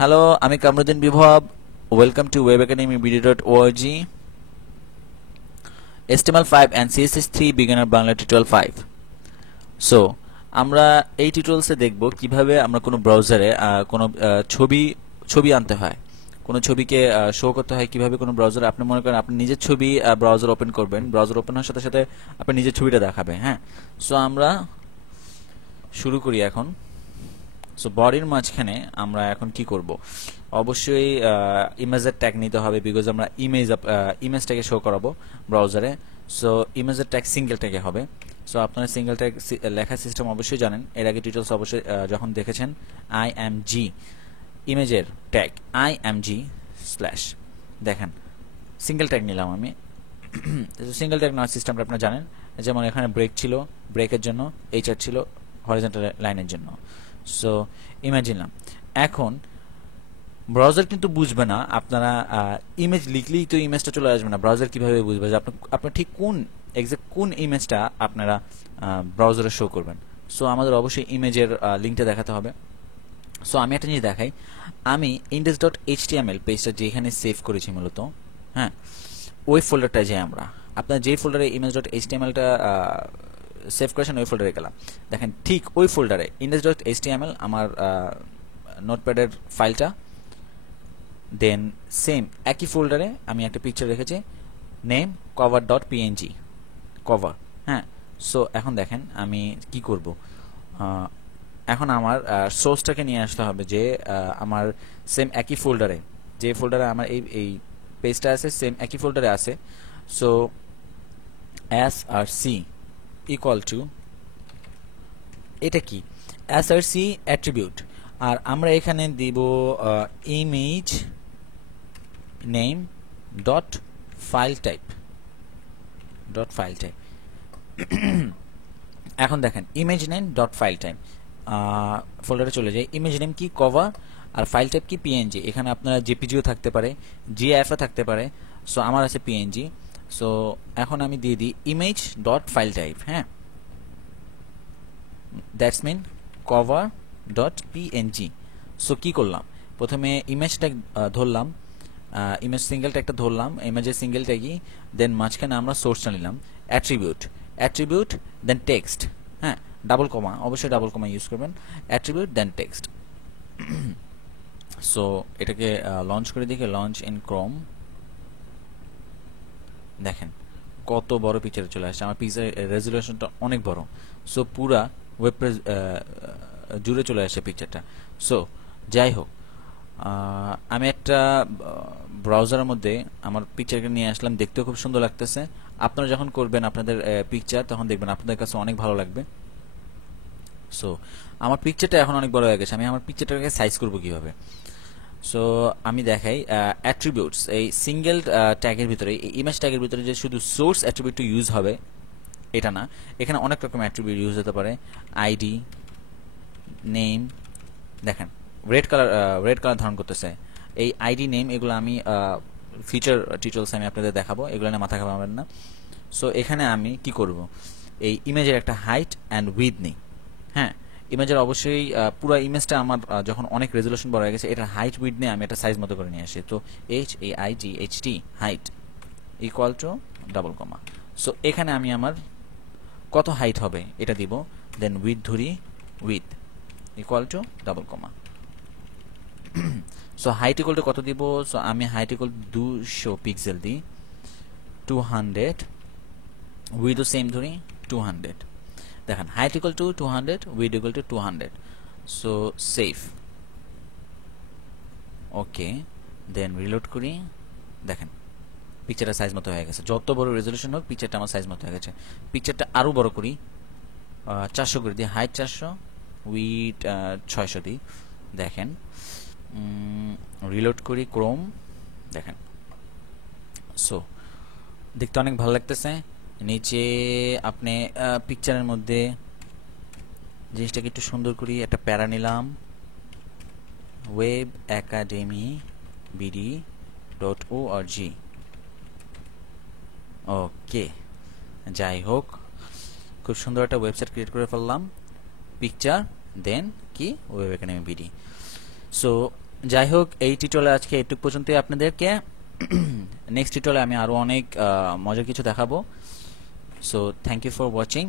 Hello, আমি কামরুদ্দিন বিভব। Welcome to webacademyBD.org, HTML5 and CSS3 beginner Bangla tutorial 5। So আমরা এই টিউটোরিয়ালসে দেখব কিভাবে আমরা কোনো ব্রাউজারে কোনো ছবি ছবি আনতে হয়, কোনো ছবিকে শো করতে হয় কিভাবে কোনো ব্রাউজারে। আপনি মনে করেন আপনি নিজের ছবি ব্রাউজার ওপেন করবেন, ব্রাউজার ওপেন হওয়ার সাথে সাথে আপনি নিজের ছবিটা দেখাবে। হ্যাঁ, সো আমরা শুরু করি এখন। সো বডির মাঝখানে আমরা এখন কি করব, অবশ্যই ইমেজের ট্যাগ নিতে হবে, বিকজ আমরা ইমেজটাকে শো করাবো ব্রাউজারে। সো ইমেজের ট্যাগ সিঙ্গেল ট্যাগে হবে। সো আপনারা সিঙ্গেল ট্যাগ লেখার সিস্টেম অবশ্যই জানেন, এর আগে টিউটোরিয়ালস অবশ্যই যখন দেখেছেন। IMG ইমেজের ট্যাগ IMG স্ল্যাশ, দেখেন সিঙ্গেল ট্যাগ নিলাম আমি। সিঙ্গেল ট্যাগ নেওয়ার সিস্টেমটা আপনারা জানেন, যেমন এখানে ব্রেক ছিল, ব্রেকের জন্য HR ছিল হরিজন্টাল লাইনের জন্য। সো ইমেজ নিলাম। এখন ব্রাউজার কিন্তু বুঝবে না, আপনারা ইমেজ লিখলেই তো ইমেজটা চলে আসবে না। ব্রাউজার কিভাবে বুঝবে যে আপনার ঠিক কোন ইমেজটা আপনারা ব্রাউজারে শো করবেন। সো আমাদের অবশ্যই ইমেজের লিঙ্কটা দেখাতে হবে। সো আমি একটা জিনিস দেখাই, আমি index.html পেজটা যেখানে সেভ করেছি মূলত, হ্যাঁ, ওই ফোল্ডারটায় যাই আমরা। আপনার যেই ফোল্ডারে image.htmlটা সেভ করেছেন ওই ফোল্ডারে গেলাম। দেখেন ঠিক ওই ফোল্ডারে index.html আমার নোটপ্যাডের ফাইলটা, দেন সেম একই ফোল্ডারে আমি একটা পিকচার রেখেছি, নেম cover.png, কভার। হ্যাঁ, সো এখন দেখেন আমি কি করব। এখন আমার সোর্সটাকে নিয়ে আসতে হবে, যে আমার সেম একই ফোল্ডারে, যে ফোল্ডারে আমার এই পেজটা আছে সেম একই ফোল্ডারে আছে। সো src ইকুয়াল টু, এটা কি src অ্যাট্রিবিউট, আর আমরা এখানে দিব image name dot file type এখন দেখেন image name dot file type ফোল্ডারে চলে যায়। ইমেজ নেম কি কভার, আর ফাইল টাইপ কি পিএনজি। এখানে আপনার জেপিজিও থাকতে পারে, জিএফও থাকতে পারে। সো আমার আছে পিএনজি। সো এখন আমি দিয়ে দিই ইমেজ ডট ফাইল টাইপ। হ্যাঁ, that's mean cover dot PNG. So কি করলাম, প্রথমে ইমেজটা ধরলাম, ইমেজ সিঙ্গেল ট্যাগটা ধরলাম, ইমেজের সিঙ্গেল ট্যাগই, দেন মাঝখানে আমরা সোর্সটা নিলাম অ্যাট্রিবিউট দেন টেক্সট। হ্যাঁ, ডাবল কমা, অবশ্যই ডাবল কমা ইউজ করবেন, অ্যাট্রিবিউট দেন টেক্সট। সো এটাকে লঞ্চ করে দেখি, লঞ্চ ইন ক্রোম। দেখেন কত বড় পিকচারে চলে আসছে, আমার পিকচার রেজুলেশনটা অনেক বড়। সো পুরা ওয়েব পেজ জুড়ে চলে আসছে পিকচারটা। সো যাই হোক, আমি একটা ব্রাউজারের মধ্যে আমার পিকচারকে নিয়ে আসলাম, দেখতেও খুব সুন্দর লাগতেছে। আপনারা যখন করবেন আপনাদের পিকচার, তখন দেখবেন আপনাদের কাছে অনেক ভালো লাগবে। সো আমার পিকচারটা এখন অনেক বড় হয়ে গেছে, আমি আমার পিকচারটাকে সাইজ করব কিভাবে। সো আমি দেখাই অ্যাট্রিবিউটস, এই সিঙ্গেল ট্যাগের ভিতরে, এই ইমেজ ট্যাগের ভিতরে যে শুধু সোর্স অ্যাট্রিবিউট ইউজ হবে এটা না, এখানে অনেক রকম অ্যাট্রিবিউট ইউজ হতে পারে। আইডি, নেম, দেখেন রেড কালার ধারণ করতেছে। এই আইডি নেম এগুলো আমি ফিচার টিউটোরিয়ালস আমি আপনাদের দেখাবো, এগুলো নিয়ে মাথা ঘামাবেন না। সো এখানে আমি কি করব, এই ইমেজের একটা হাইট অ্যান্ড উইথ নেই। হ্যাঁ, ইমেজের অবশ্যই পুরো ইমেজটা আমার যখন অনেক রেজুলেশন বড় হয়ে গেছে, এটা হাইট উইথ নিয়ে আমি একটা সাইজ মতো করে নিয়ে আসি। তো HAIGHT height equal two double কমা। সো এখানে আমি আমার কত হাইট হবে এটা দিব, দেন উইথ ধরি, with equal two double comma. So height equal two কত দিব, সো আমি হাইট ইকুয়াল 200 পিক্সেল দিই, 200, উইথও সেম ধরি 200। দেখেন height equal to 200, width equal to 200। So save, okay, then reload করি। দেখেন পিকচারটা সাইজ মতো হয়ে গেছে, যত বড় রেজলিউশন হোক পিকচারটা আমার সাইজ মতো হয়ে গেছে। পিকচারটা আরও বড় করি, 400 করে দিই, হাইট 400, উইথ 600 দিই। দেখেন রিলোড করি ক্রোম, দেখেন সো দেখতে অনেক ভালো লাগতেছে। নিচে আপনি পিকচারের মধ্যে জিনিসটাকে একটু সুন্দর করি, একটা প্যারা নিলাম, webacademyBD.org। ওকে, যাই হোক, খুব সুন্দর একটা ওয়েবসাইট ক্রিয়েট করে ফেললাম, পিকচার দেন কি ওয়েব একাডেমি বিডি। সো যাই হোক, এই টিউটোরিয়ালে আজকে এটুক পর্যন্তই আপনাদেরকে। নেক্সট টিউটোরিয়ালে আমি আরো অনেক মজার কিছু দেখাবো। So thank you for watching.